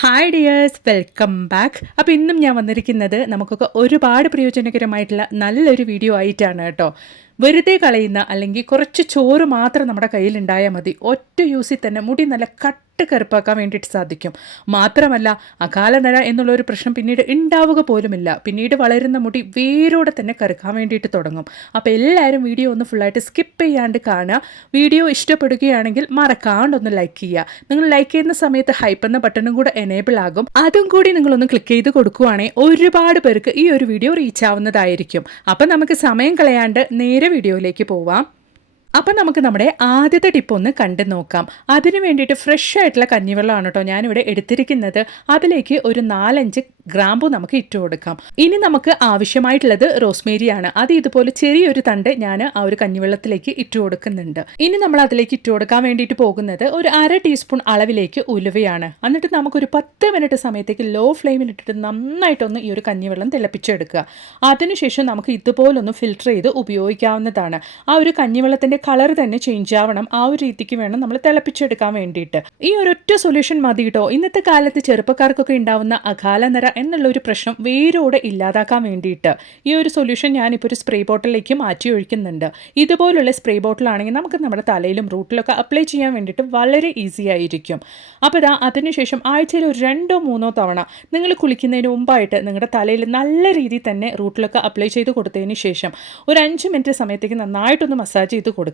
Hi dears welcome back അപ്പോൾ ഇന്നും ഞാൻ വന്നിരിക്കുന്നത് നമുക്കൊക്കെ ഒരുപാട് പ്രയോജനകരമായിട്ടുള്ള നല്ലൊരു വീഡിയോ ആയിട്ടാണ് കേട്ടോ. വെറുതെ കളയുന്ന അല്ലെങ്കിൽ കുറച്ച് ചോറ് മാത്രം നമ്മുടെ കയ്യിലുണ്ടായാൽ മതി. ഒറ്റ യൂസിൽ തന്നെ മുടി നല്ല കട്ട് കറുപ്പാക്കാൻ വേണ്ടിയിട്ട് സാധിക്കും. മാത്രമല്ല അകാലനര എന്നുള്ള ഒരു പ്രശ്നം പിന്നീട് ഉണ്ടാവുക പോലുമില്ല. പിന്നീട് വളരുന്ന മുടി വേരോടെ തന്നെ കറുക്കാൻ വേണ്ടിയിട്ട് തുടങ്ങും. അപ്പോൾ എല്ലാവരും വീഡിയോ ഒന്ന് ഫുള്ളായിട്ട് സ്കിപ്പ് ചെയ്യാണ്ട് കാണുക. വീഡിയോ ഇഷ്ടപ്പെടുകയാണെങ്കിൽ മറക്കാണ്ടൊന്ന് ലൈക്ക് ചെയ്യുക. നിങ്ങൾ ലൈക്ക് ചെയ്യുന്ന സമയത്ത് ഹൈപ്പ് എന്ന ബട്ടണും കൂടെ എനേബിൾ ആകും. അതും കൂടി നിങ്ങളൊന്ന് ക്ലിക്ക് ചെയ്ത് കൊടുക്കുവാണെങ്കിൽ ഒരുപാട് പേർക്ക് ഈ ഒരു വീഡിയോ റീച്ച് ആവുന്നതായിരിക്കും. അപ്പം നമുക്ക് സമയം കളയാണ്ട് നേരെ വീഡിയോയിലേക്ക് പോവാം. അപ്പം നമുക്ക് നമ്മുടെ ആദ്യത്തെ ടിപ്പ് ഒന്ന് കണ്ടു നോക്കാം. അതിന് വേണ്ടിയിട്ട് ഫ്രഷ് ആയിട്ടുള്ള കഞ്ഞിവെള്ളമാണ് കേട്ടോ ഞാനിവിടെ എടുത്തിരിക്കുന്നത്. അതിലേക്ക് ഒരു നാലഞ്ച് ഗ്രാമ്പു നമുക്ക് ഇട്ട് കൊടുക്കാം. ഇനി നമുക്ക് ആവശ്യമായിട്ടുള്ളത് റോസ്മേരിയാണ്. അത് ഇതുപോലെ ചെറിയൊരു തണ്ട് ഞാൻ ആ ഒരു കഞ്ഞിവെള്ളത്തിലേക്ക് ഇട്ട് കൊടുക്കുന്നുണ്ട്. ഇനി നമ്മൾ അതിലേക്ക് ഇട്ട് കൊടുക്കാൻ വേണ്ടിയിട്ട് പോകുന്നത് ഒരു അര ടീസ്പൂൺ അളവിലേക്ക് ഉലുവയാണ്. എന്നിട്ട് നമുക്കൊരു പത്ത് മിനിറ്റ് സമയത്തേക്ക് ലോ ഫ്ലെയിമിൽ ഇട്ടിട്ട് നന്നായിട്ടൊന്ന് ഈ ഒരു കഞ്ഞിവെള്ളം തിളപ്പിച്ചെടുക്കുക. അതിനുശേഷം നമുക്ക് ഇതുപോലൊന്ന് ഫിൽട്ടർ ചെയ്ത് ഉപയോഗിക്കാവുന്നതാണ്. ആ ഒരു കഞ്ഞിവെള്ളത്തിന്റെ കളർ തന്നെ ചേഞ്ച് ആവണം. ആ ഒരു രീതിക്ക് വേണം നമ്മൾ തിളപ്പിച്ചെടുക്കാൻ വേണ്ടിയിട്ട്. ഈ ഒരൊറ്റ സൊല്യൂഷൻ മതി കേട്ടോ ഇന്നത്തെ കാലത്ത് ചെറുപ്പക്കാർക്കൊക്കെ ഉണ്ടാവുന്ന അകാല നിറ എന്നുള്ള ഒരു പ്രശ്നം വേരോടെ ഇല്ലാതാക്കാൻ വേണ്ടിയിട്ട് ഈ ഒരു സൊല്യൂഷൻ ഞാനിപ്പോൾ ഒരു സ്പ്രേ ബോട്ടിലേക്ക് മാറ്റി ഒഴിക്കുന്നുണ്ട്. ഇതുപോലുള്ള സ്പ്രേ ബോട്ടിലാണെങ്കിൽ നമുക്ക് നമ്മുടെ തലയിലും റൂട്ടിലൊക്കെ അപ്ലൈ ചെയ്യാൻ വേണ്ടിയിട്ട് വളരെ ഈസി ആയിരിക്കും. അപ്പോൾ ഇതാ അതിനുശേഷം ആഴ്ചയിൽ ഒരു രണ്ടോ മൂന്നോ തവണ നിങ്ങൾ കുളിക്കുന്നതിന് മുമ്പായിട്ട് നിങ്ങളുടെ തലയിൽ നല്ല രീതിയിൽ തന്നെ റൂട്ടിലൊക്കെ അപ്ലൈ ചെയ്ത് കൊടുത്തതിന് ശേഷം ഒരു അഞ്ച് മിനിറ്റ് സമയത്തേക്ക് നന്നായിട്ടൊന്ന് മസാജ് ചെയ്ത് കൊടുക്കുക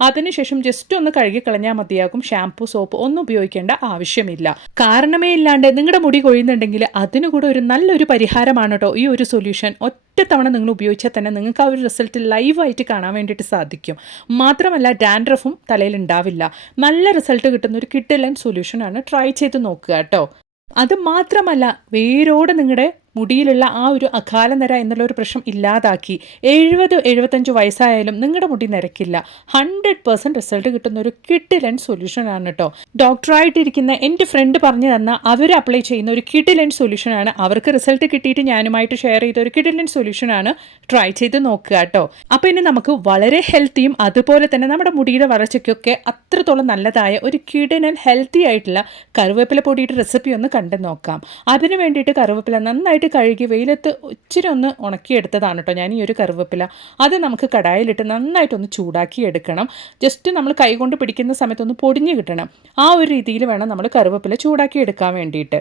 അതിനുശേഷം ജസ്റ്റ് ഒന്ന് കഴുകി കളഞ്ഞാൽ മതിയാകും. ഷാംപൂ സോപ്പ് ഒന്നും ഉപയോഗിക്കേണ്ട ആവശ്യമില്ല. കാരണമേ ഇല്ലാണ്ട് നിങ്ങളുടെ മുടി കൊഴിയുന്നുണ്ടെങ്കിൽ അതിനു കൂടെ ഒരു നല്ലൊരു പരിഹാരമാണ് കേട്ടോ ഈ ഒരു സൊല്യൂഷൻ ഒറ്റ തവണ നിങ്ങൾ ഉപയോഗിച്ചാൽ തന്നെ നിങ്ങൾക്ക് ആ ഒരു റിസൾട്ട് ലൈവായിട്ട് കാണാൻ വേണ്ടിയിട്ട് സാധിക്കും. മാത്രമല്ല ഡാൻഡ്രഫും തലയിൽ ഉണ്ടാവില്ല. നല്ല റിസൾട്ട് കിട്ടുന്ന ഒരു കിട്ടലൻ സൊല്യൂഷനാണ് ട്രൈ ചെയ്ത് നോക്കുക കേട്ടോ അത് മാത്രമല്ല വേരോടെ നിങ്ങളുടെ മുടിയിലുള്ള ആ ഒരു അകാല നിര എന്നുള്ള ഒരു പ്രശ്നം ഇല്ലാതാക്കി. എഴുപത് എഴുപത്തഞ്ച് വയസ്സായാലും നിങ്ങളുടെ മുടി നിരക്കില്ല. ഹൺഡ്രഡ് പെർസെന്റ് റിസൾട്ട് കിട്ടുന്ന ഒരു കിഡ്ലൻ സൊല്യൂഷൻ ആണ് കേട്ടോ ഡോക്ടറായിട്ടിരിക്കുന്ന എന്റെ ഫ്രണ്ട് പറഞ്ഞു തന്ന അവർ അപ്ലൈ ചെയ്യുന്ന ഒരു കിഡ്ലൻ സൊല്യൂഷൻ ആണ്. അവർക്ക് റിസൾട്ട് കിട്ടിയിട്ട് ഞാനുമായിട്ട് ഷെയർ ചെയ്ത ഒരു കിഡ്ലൻ സൊല്യൂഷൻ ആണ് ട്രൈ ചെയ്ത് നോക്കുക കേട്ടോ അപ്പോൾ ഇനി നമുക്ക് വളരെ ഹെൽത്തിയും അതുപോലെ തന്നെ നമ്മുടെ മുടിയുടെ വളർച്ചയ്ക്കൊക്കെ അത്രത്തോളം നല്ലതായ ഒരു കിഡിലൻ ഹെൽത്തി ആയിട്ടുള്ള കറുവേപ്പില പൊടിയുടെ റെസിപ്പി ഒന്ന് കണ്ടു നോക്കാം. അതിനു വേണ്ടിയിട്ട് കറുവേപ്പില നന്നായിട്ട് നന്നായിട്ട് കഴുകി വെയിലത്ത് ഇച്ചിരി ഒന്ന് ഉണക്കിയെടുത്തതാണ് കേട്ടോ ഞാൻ ഈ ഒരു കറുവപ്പില. അത് നമുക്ക് കടായിലിട്ട് നന്നായിട്ടൊന്ന് ചൂടാക്കി എടുക്കണം. ജസ്റ്റ് നമ്മൾ കൈകൊണ്ട് പിടിക്കുന്ന സമയത്തൊന്ന് പൊടിഞ്ഞ് കിട്ടണം. ആ ഒരു രീതിയിൽ വേണം നമ്മൾ കറുവപ്പില ചൂടാക്കി എടുക്കാൻ വേണ്ടിയിട്ട്.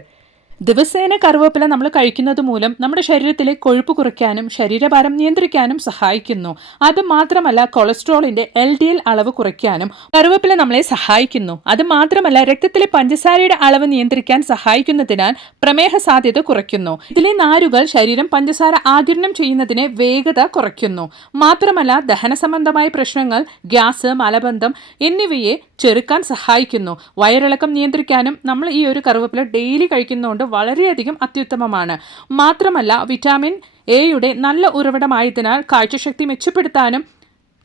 ദിവസേന കറുവേപ്പില നമ്മൾ കഴിക്കുന്നത് മൂലം നമ്മുടെ ശരീരത്തിലെ കൊഴുപ്പ് കുറയ്ക്കാനും ശരീരഭാരം നിയന്ത്രിക്കാനും സഹായിക്കുന്നു. അത് മാത്രമല്ല കൊളസ്ട്രോളിന്റെ എൽ ഡി എൽ അളവ് കുറയ്ക്കാനും കറുവേപ്പില നമ്മളെ സഹായിക്കുന്നു. അത് മാത്രമല്ല രക്തത്തിലെ പഞ്ചസാരയുടെ അളവ് നിയന്ത്രിക്കാൻ സഹായിക്കുന്നതിനാൽ പ്രമേഹ സാധ്യത കുറയ്ക്കുന്നു. ഇതിലെ നാരുകൾ ശരീരം പഞ്ചസാര ആകിരണം ചെയ്യുന്നതിനെ വേഗത കുറയ്ക്കുന്നു. മാത്രമല്ല ദഹന സംബന്ധമായ പ്രശ്നങ്ങൾ ഗ്യാസ് മലബന്ധം എന്നിവയെ ചെറുക്കാൻ സഹായിക്കുന്നു. വയറിളക്കം നിയന്ത്രിക്കാനും നമ്മൾ ഈ ഒരു കറുവേപ്പില ഡെയിലി കഴിക്കുന്നതുകൊണ്ട് വളരെയധികം അത്യുത്തമമാണ്. മാത്രമല്ല വിറ്റാമിൻ എയുടെ നല്ല ഉറവിടമായതിനാൽ കാഴ്ചശക്തി മെച്ചപ്പെടുത്താനും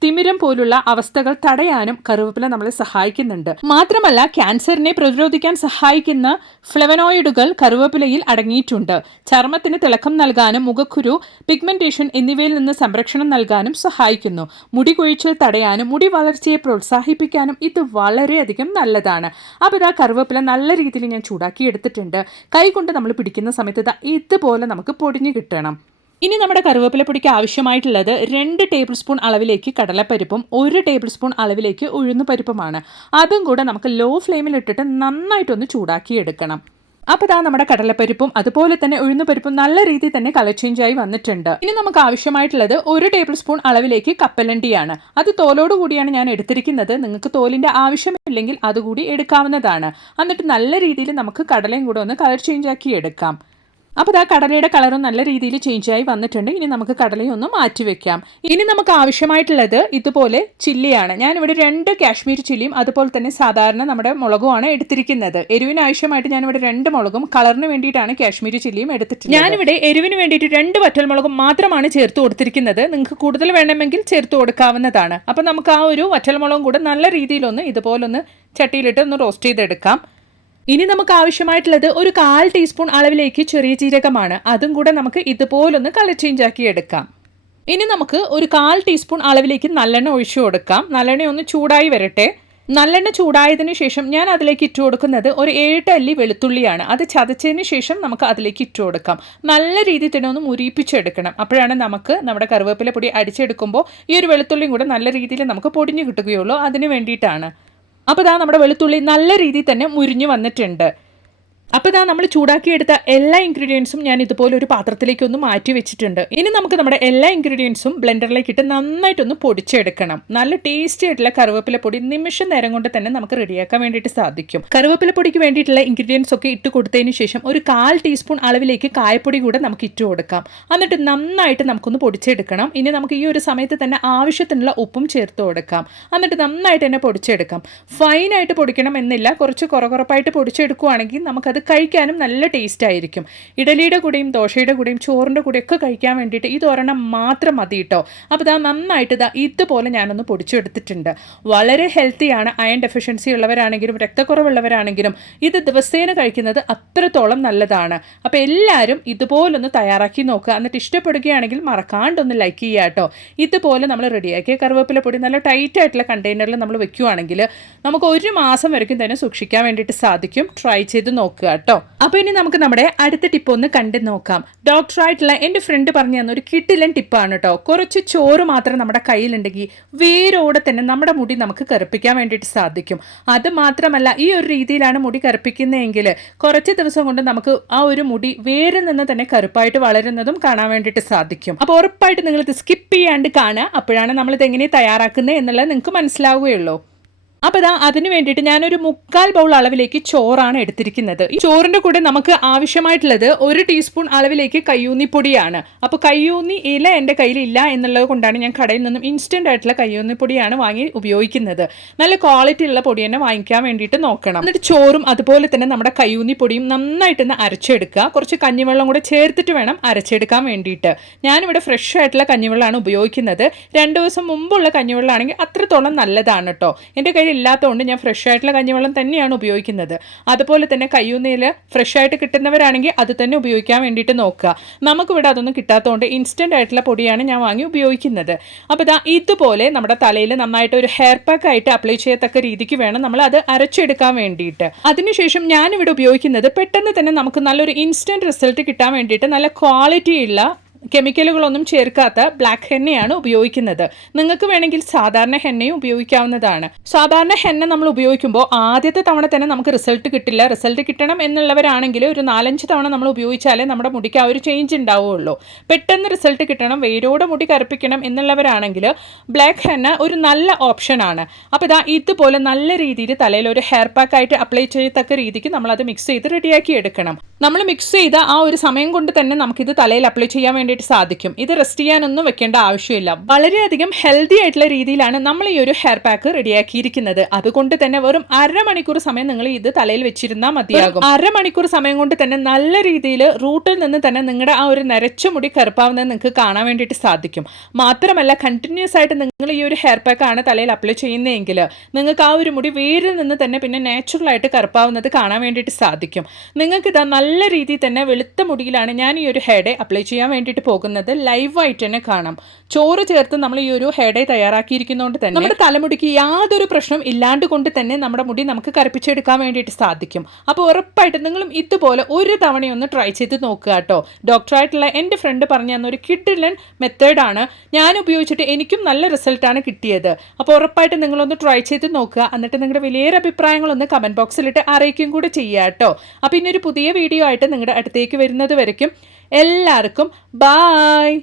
തിമിരം പോലുള്ള അവസ്ഥകൾ തടയാനും കറുവേപ്പില നമ്മളെ സഹായിക്കുന്നുണ്ട്. മാത്രമല്ല ക്യാൻസറിനെ പ്രതിരോധിക്കാൻ സഹായിക്കുന്ന ഫ്ലെവനോയിഡുകൾ കറുവേപ്പിലയിൽ അടങ്ങിയിട്ടുണ്ട്. ചർമ്മത്തിന് തിളക്കം നൽകാനും മുഖക്കുരു പിഗ്മെന്റേഷൻ എന്നിവയിൽ നിന്ന് സംരക്ഷണം നൽകാനും സഹായിക്കുന്നു. മുടി കൊഴിച്ചിൽ തടയാനും മുടി വളർച്ചയെ പ്രോത്സാഹിപ്പിക്കാനും ഇത് വളരെയധികം നല്ലതാണ്. അപ്പോൾ ഇതാ കറുവേപ്പില നല്ല രീതിയിൽ ഞാൻ ചൂടാക്കി എടുത്തിട്ടുണ്ട്. കൈകൊണ്ട് നമ്മൾ പിടിക്കുന്ന സമയത്ത് ഇതാ ഇതുപോലെ നമുക്ക് പൊടിഞ്ഞു കിട്ടണം. ഇനി നമ്മുടെ കറിവേപ്പില പൊടിക്ക് ആവശ്യമായിട്ടുള്ളത് രണ്ട് ടേബിൾ സ്പൂൺ അളവിലേക്ക് കടലപ്പരിപ്പും ഒരു ടേബിൾ സ്പൂൺ അളവിലേക്ക് ഉഴുന്നുപരിപ്പുമാണ് അതും കൂടെ നമുക്ക് ലോ ഫ്ലെയിമിൽ ഇട്ടിട്ട് നന്നായിട്ടൊന്ന് ചൂടാക്കി എടുക്കണം അപ്പോൾ ഇതാ നമ്മുടെ കടലപ്പരിപ്പും അതുപോലെ തന്നെ ഉഴുന്നുപരിപ്പും നല്ല രീതിയിൽ തന്നെ കളർ ചേഞ്ച് ആയി വന്നിട്ടുണ്ട്. ഇനി നമുക്ക് ആവശ്യമായിട്ടുള്ളത് ഒരു ടേബിൾ സ്പൂൺ അളവിലേക്ക് കപ്പലണ്ടിയാണ്. അത് തോലോട് കൂടിയാണ് ഞാൻ എടുത്തിരിക്കുന്നത്. നിങ്ങൾക്ക് തോലിന്റെ ആവശ്യമില്ലെങ്കിൽ അതുകൂടി എടുക്കാവുന്നതാണ്. എന്നിട്ട് നല്ല രീതിയിൽ നമുക്ക് കടലയും കൂടെ ഒന്ന് കളർ ചേഞ്ച് ആക്കി എടുക്കാം. അപ്പോൾ ആ കടലയുടെ കളറും നല്ല രീതിയിൽ ചേഞ്ച് ആയി വന്നിട്ടുണ്ട്. ഇനി നമുക്ക് കടലയൊന്ന് മാറ്റി വെക്കാം. ഇനി നമുക്ക് ആവശ്യമായിട്ടുള്ളത് ഇതുപോലെ ചില്ലിയാണ്. ഞാനിവിടെ രണ്ട് കാശ്മീർ ചില്ലിയും അതുപോലെ തന്നെ സാധാരണ നമ്മുടെ മുളകുമാണ് എടുത്തിരിക്കുന്നത്. എരിവിന് ആവശ്യമായിട്ട് ഞാനിവിടെ രണ്ട് മുളകും കളറിന് വേണ്ടിയിട്ടാണ് കാശ്മീർ ചില്ലിയും എടുത്തിട്ടുള്ളത്. ഞാനിവിടെ എരിവിന് വേണ്ടിയിട്ട് രണ്ട് വറ്റൽമുളകും മാത്രമാണ് ചേർത്ത് കൊടുത്തിരിക്കുന്നത്. നിങ്ങൾക്ക് കൂടുതൽ വേണമെങ്കിൽ ചേർത്ത് കൊടുക്കാവുന്നതാണ്. അപ്പോൾ നമുക്ക് ആ ഒരു വറ്റൽമുളകും കൂടെ നല്ല രീതിയിലൊന്ന് ഇതുപോലൊന്ന് ചട്ടിയിലിട്ട് ഒന്ന് റോസ്റ്റ് ചെയ്തെടുക്കാം. ഇനി നമുക്ക് ആവശ്യമായിട്ടുള്ളത് ഒരു കാൽ ടീസ്പൂൺ അളവിലേക്ക് ചെറിയ ജീരകമാണ്. അതും കൂടെ നമുക്ക് ഇതുപോലൊന്ന് കളർ ചേഞ്ച് ആക്കി എടുക്കാം. ഇനി നമുക്ക് ഒരു കാൽ ടീസ്പൂൺ അളവിലേക്ക് നല്ലെണ്ണ ഒഴിച്ചു കൊടുക്കാം. നല്ലെണ്ണ ഒന്ന് ചൂടായി വരട്ടെ. നല്ലെണ്ണ ചൂടായതിനു ശേഷം ഞാൻ അതിലേക്ക് ഇട്ട് കൊടുക്കുന്നത് ഒരു ഏഴ് അല്ലി വെളുത്തുള്ളിയാണ്. അത് ചതച്ചതിന് ശേഷം നമുക്ക് അതിലേക്ക് ഇട്ട് കൊടുക്കാം. നല്ല രീതിയിൽ തന്നെ ഒന്ന് മുരിപ്പിച്ചെടുക്കണം. അപ്പോഴാണ് നമുക്ക് നമ്മുടെ കറിവേപ്പില പൊടി അടിച്ചെടുക്കുമ്പോൾ ഈ ഒരു വെളുത്തുള്ളിയും കൂടെ നല്ല രീതിയിൽ നമുക്ക് പൊടിഞ്ഞു കിട്ടുകയുള്ളൂ. അതിന് വേണ്ടിയിട്ടാണ്. അപ്പോൾ ഇതാ നമ്മുടെ വെളുത്തുള്ളി നല്ല രീതിയിൽ തന്നെ മുരിഞ്ഞു വന്നിട്ടുണ്ട്. അപ്പോൾ ഇതാ നമ്മൾ ചൂടാക്കിയെടുത്ത എല്ലാ ഇൻഗ്രീഡിയൻസും ഞാൻ ഇതുപോലെ ഒരു പാത്രത്തിലേക്ക് ഒന്ന് മാറ്റി വെച്ചിട്ടുണ്ട്. ഇനി നമുക്ക് നമ്മുടെ എല്ലാ ഇൻഗ്രീഡിയൻസും ബ്ലെൻഡറിലേക്ക് ഇട്ട് നന്നായിട്ടൊന്ന് പൊടിച്ചെടുക്കണം. നല്ല ടേസ്റ്റി ആയിട്ടുള്ള കറിവേപ്പില പൊടി നിമിഷ നേരം കൊണ്ട് തന്നെ നമുക്ക് റെഡിയാക്കാൻ വേണ്ടിയിട്ട് സാധിക്കും. കറിവേപ്പില പൊടിക്ക് വേണ്ടിയിട്ടുള്ള ഇൻഗ്രീഡിയൻസ് ഒക്കെ ഇട്ട് കൊടുത്തതിന് ശേഷം ഒരു കാൽ ടീസ്പൂൺ അളവിലേക്ക് കായപ്പൊടി കൂടെ നമുക്ക് ഇട്ട് കൊടുക്കാം. എന്നിട്ട് നന്നായിട്ട് നമുക്കൊന്ന് പൊടിച്ചെടുക്കണം. ഇനി നമുക്ക് ഈ ഒരു സമയത്ത് തന്നെ ആവശ്യത്തിനുള്ള ഉപ്പും ചേർത്ത് കൊടുക്കാം. എന്നിട്ട് നന്നായിട്ട് തന്നെ പൊടിച്ചെടുക്കാം. ഫൈനായിട്ട് പൊടിക്കണം എന്നില്ല. കുറച്ച് കുറകുറപ്പായിട്ട് പൊടിച്ചെടുക്കുകയാണെങ്കിൽ നമുക്കത് കഴിക്കാനും നല്ല ടേസ്റ്റ് ആയിരിക്കും ഇഡലിയുടെ കൂടെയും ദോശയുടെ കൂടെയും ചോറിന്റെ കൂടെയൊക്കെ കഴിക്കാൻ വേണ്ടിയിട്ട് ഈ തോരണം മാത്രം മതി കേട്ടോ അപ്പോൾ ഇതാ നന്നായിട്ട് ഇതാ ഇതുപോലെ ഞാനൊന്ന് പൊടിച്ചെടുത്തിട്ടുണ്ട്. വളരെ ഹെൽത്തിയാണ് അയൺ ഡെഫിഷ്യൻസി ഉള്ളവരാണെങ്കിലും രക്തക്കുറവുള്ളവരാണെങ്കിലും ഇത് ദിവസേന കഴിക്കുന്നത് അത്രത്തോളം നല്ലതാണ്. അപ്പോൾ എല്ലാവരും ഇതുപോലൊന്ന് തയ്യാറാക്കി നോക്കുക. എന്നിട്ട് ഇഷ്ടപ്പെടുകയാണെങ്കിൽ മറക്കാണ്ടൊന്ന് ലൈക്ക് ചെയ്യുക കേട്ടോ ഇതുപോലെ നമ്മൾ റെഡിയാക്കിയ കറിവേപ്പില പൊടി നല്ല ടൈറ്റ് ആയിട്ടുള്ള കണ്ടെയ്നറിൽ നമ്മൾ വെക്കുകയാണെങ്കിൽ നമുക്ക് ഒരു മാസം വരയ്ക്കും തന്നെ സൂക്ഷിക്കാൻ വേണ്ടിയിട്ട് സാധിക്കും. ട്രൈ ചെയ്ത് നോക്കുക കേട്ടോ. അപ്പോൾ ഇനി നമുക്ക് നമ്മുടെ അടുത്ത ടിപ്പ് ഒന്ന് കണ്ടു നോക്കാം. ഡോക്ടർ ഡോക്ടറായിട്ടുള്ള എന്റെ ഫ്രണ്ട് പറഞ്ഞു തന്ന ഒരു കിട്ടിലൻ ടിപ്പാണ് കേട്ടോ കുറച്ച് ചോറ് മാത്രം നമ്മുടെ കയ്യിലുണ്ടെങ്കിൽ വേരോടെ തന്നെ നമ്മുടെ മുടി നമുക്ക് കറുപ്പിക്കാൻ വേണ്ടിയിട്ട് സാധിക്കും. അത് മാത്രമല്ല ഈ ഒരു രീതിയിലാണ് മുടി കറുപ്പിക്കുന്നതെങ്കിൽ കുറച്ച് ദിവസം കൊണ്ട് നമുക്ക് ആ ഒരു മുടി വേരിൽ നിന്ന് തന്നെ കറുപ്പായിട്ട് വളരുന്നതും കാണാൻ വേണ്ടിയിട്ട് സാധിക്കും. അപ്പോൾ ഉറപ്പായിട്ട് നിങ്ങൾ ഇത് സ്കിപ്പ് ചെയ്യാണ്ട് കാണുക. അപ്പോഴാണ് നമ്മളിത് എങ്ങനെ തയ്യാറാക്കുന്നത് എന്നുള്ളത് നിങ്ങൾക്ക് മനസ്സിലാവുകയുള്ളൂ. അപ്പോൾ ഇതാ അതിന് വേണ്ടിയിട്ട് ഞാനൊരു മുക്കാൽ ബൗൾ അളവിലേക്ക് ചോറാണ് എടുത്തിരിക്കുന്നത്. ഈ ചോറിന്റെ കൂടെ നമുക്ക് ആവശ്യമായിട്ടുള്ളത് ഒരു ടീസ്പൂൺ അളവിലേക്ക് കയ്യൂന്നിപ്പൊടിയാണ് അപ്പോൾ കയ്യൂന്നി ഇല എന്റെ കയ്യിലില്ല എന്നുള്ളത് കൊണ്ടാണ് ഞാൻ കടയിൽ നിന്നും ഇൻസ്റ്റന്റ് ആയിട്ടുള്ള കയ്യൂന്നിപ്പൊടിയാണ് വാങ്ങി ഉപയോഗിക്കുന്നത്. നല്ല ക്വാളിറ്റി ഉള്ള പൊടി തന്നെ വാങ്ങിക്കാൻ വേണ്ടിയിട്ട് നോക്കണം. എന്നിട്ട് ചോറും അതുപോലെ തന്നെ നമ്മുടെ കയ്യൂന്നിപ്പൊടിയും നന്നായിട്ടൊന്ന് അരച്ചെടുക്കുക. കുറച്ച് കഞ്ഞിവെള്ളം കൂടെ ചേർത്തിട്ട് വേണം അരച്ചെടുക്കാൻ വേണ്ടിയിട്ട്. ഞാനിവിടെ ഫ്രഷ് ആയിട്ടുള്ള കഞ്ഞിവെള്ളമാണ് ഉപയോഗിക്കുന്നത്. രണ്ട് ദിവസം മുമ്പുള്ള കഞ്ഞിവെള്ളമാണെങ്കിൽ അത്രത്തോളം നല്ലതാണ് കേട്ടോ എന്റെ കയ്യിൽ ഇല്ലാത്തതുകൊണ്ട് ഞാൻ ഫ്രഷ് ആയിട്ടുള്ള കഞ്ഞിവെള്ളം തന്നെയാണ് ഉപയോഗിക്കുന്നത്. അതുപോലെ തന്നെ കയ്യൂന്നയിൽ ഫ്രഷ് ആയിട്ട് കിട്ടുന്നവരാണെങ്കിൽ അത് തന്നെ ഉപയോഗിക്കാൻ വേണ്ടിയിട്ട് നോക്കുക. നമുക്കിവിടെ അതൊന്നും കിട്ടാത്തതുകൊണ്ട് ഇൻസ്റ്റന്റ് ആയിട്ടുള്ള പൊടിയാണ് ഞാൻ വാങ്ങി ഉപയോഗിക്കുന്നത്. അപ്പോൾ ഇതാ ഇതുപോലെ നമ്മുടെ തലയിൽ നന്നായിട്ട് ഒരു ഹെയർ പാക്ക് ആയിട്ട് അപ്ലൈ ചെയ്യത്തക്ക രീതിക്ക് വേണം നമ്മൾ അത് അരച്ചെടുക്കാൻ വേണ്ടിയിട്ട്. അതിനുശേഷം ഞാനിവിടെ ഉപയോഗിക്കുന്നത് പെട്ടെന്ന് തന്നെ നമുക്ക് നല്ലൊരു ഇൻസ്റ്റന്റ് റിസൾട്ട് കിട്ടാൻ വേണ്ടിയിട്ട് നല്ല ക്വാളിറ്റിയുള്ള കെമിക്കലുകളൊന്നും ചേർക്കാത്ത ബ്ലാക്ക് ഹെന്നയാണ് ഉപയോഗിക്കുന്നത്. നിങ്ങൾക്ക് വേണമെങ്കിൽ സാധാരണ ഹെന്നയും ഉപയോഗിക്കാവുന്നതാണ്. സാധാരണ ഹെന്ന നമ്മൾ ഉപയോഗിക്കുമ്പോൾ ആദ്യത്തെ തവണ തന്നെ നമുക്ക് റിസൾട്ട് കിട്ടില്ല. റിസൾട്ട് കിട്ടണം എന്നുള്ളവരാണെങ്കിൽ ഒരു നാലഞ്ച് തവണ നമ്മൾ ഉപയോഗിച്ചാലേ നമ്മുടെ മുടിക്ക് ആ ഒരു ചേഞ്ച് ഉണ്ടാവുകയുള്ളൂ. പെട്ടെന്ന് റിസൾട്ട് കിട്ടണം വേരോടെ മുടി കറുപ്പിക്കണം എന്നുള്ളവരാണെങ്കിൽ ബ്ലാക്ക് ഹെന്ന ഒരു നല്ല ഓപ്ഷനാണ് അപ്പോൾ ഇതാ ഇതുപോലെ നല്ല രീതിയിൽ തലയിൽ ഒരു ഹെയർ പാക്ക് ആയിട്ട് അപ്ലൈ ചെയ്യത്തക്ക രീതിക്ക് നമ്മളത് മിക്സ് ചെയ്ത് റെഡിയാക്കി എടുക്കണം. നമ്മൾ മിക്സ് ചെയ്ത ആ ഒരു സമയം കൊണ്ട് തന്നെ നമുക്കിത് തലയിൽ അപ്ലൈ ചെയ്യാൻ വേണ്ടിയിട്ട് സാധിക്കും. ഇത് റെസ്റ്റ് ചെയ്യാനൊന്നും വെക്കേണ്ട ആവശ്യമില്ല. വളരെയധികം ഹെൽത്തി ആയിട്ടുള്ള രീതിയിലാണ് നമ്മൾ ഈ ഒരു ഹെയർ പാക്ക് റെഡിയാക്കിയിരിക്കുന്നത്. അതുകൊണ്ട് തന്നെ വെറും അരമണിക്കൂർ സമയം നിങ്ങൾ ഇത് തലയിൽ വെച്ചിരുന്നാൽ മതിയാകും. അരമണിക്കൂർ സമയം കൊണ്ട് തന്നെ നല്ല രീതിയിൽ റൂട്ടിൽ നിന്ന് തന്നെ നിങ്ങളുടെ ആ ഒരു നരച്ച മുടി കറുപ്പാവുന്നത് നിങ്ങൾക്ക് കാണാൻ വേണ്ടിയിട്ട് സാധിക്കും. മാത്രമല്ല കണ്ടിന്യൂസ് ആയിട്ട് നിങ്ങൾ ഈ ഒരു ഹെയർ പാക്ക് ആണ് തലയിൽ അപ്ലൈ ചെയ്യുന്നതെങ്കിൽ നിങ്ങൾക്ക് ആ ഒരു മുടി വേരിൽ നിന്ന് തന്നെ പിന്നെ നാച്ചുറൽ ആയിട്ട് കറുപ്പാവുന്നത് കാണാൻ വേണ്ടിയിട്ട് സാധിക്കും. നിങ്ങൾക്ക് ഇതാ നല്ല രീതിയിൽ തന്നെ വെളുത്ത മുടിയിലാണ് ഞാൻ ഈ ഒരു ഹെയർ ഡേ അപ്ലൈ ചെയ്യാൻ വേണ്ടിയിട്ട് പോകുന്നത് ലൈവായിട്ട് തന്നെ കാണാം. ചോറ് ചേർത്ത് നമ്മൾ ഈ ഒരു ഹെയർ തയ്യാറാക്കിയിരിക്കുന്നതുകൊണ്ട് തന്നെ നമ്മുടെ തലമുടിക്ക് യാതൊരു പ്രശ്നം ഇല്ലാണ്ട് കൊണ്ട് തന്നെ നമ്മുടെ മുടി നമുക്ക് കറുപ്പിച്ചെടുക്കാൻ വേണ്ടിയിട്ട് സാധിക്കും. അപ്പോൾ ഉറപ്പായിട്ട് നിങ്ങളും ഇതുപോലെ ഒരു തവണയൊന്ന് ട്രൈ ചെയ്ത് നോക്കുക കേട്ടോ. ഡോക്ടറായിട്ടുള്ള എന്റെ ഫ്രണ്ട് പറഞ്ഞു തന്ന ഒരു കിഡിലൻ മെത്തേഡാണ് ഞാൻ ഉപയോഗിച്ചിട്ട് എനിക്കും നല്ല റിസൾട്ടാണ് കിട്ടിയത്. അപ്പോൾ ഉറപ്പായിട്ട് നിങ്ങളൊന്ന് ട്രൈ ചെയ്ത് നോക്കുക. എന്നിട്ട് നിങ്ങളുടെ വലിയൊരു അഭിപ്രായങ്ങളൊന്ന് കമന്റ് ബോക്സിലിട്ട് അറിയിക്കും കൂടെ ചെയ്യുക കേട്ടോ. അപ്പോൾ ഇനി ഒരു പുതിയ വീഡിയോ ആയിട്ട് നിങ്ങളുടെ അടുത്തേക്ക് വരുന്നത് വരയ്ക്കും. എല്ലാവർക്കും ബായ്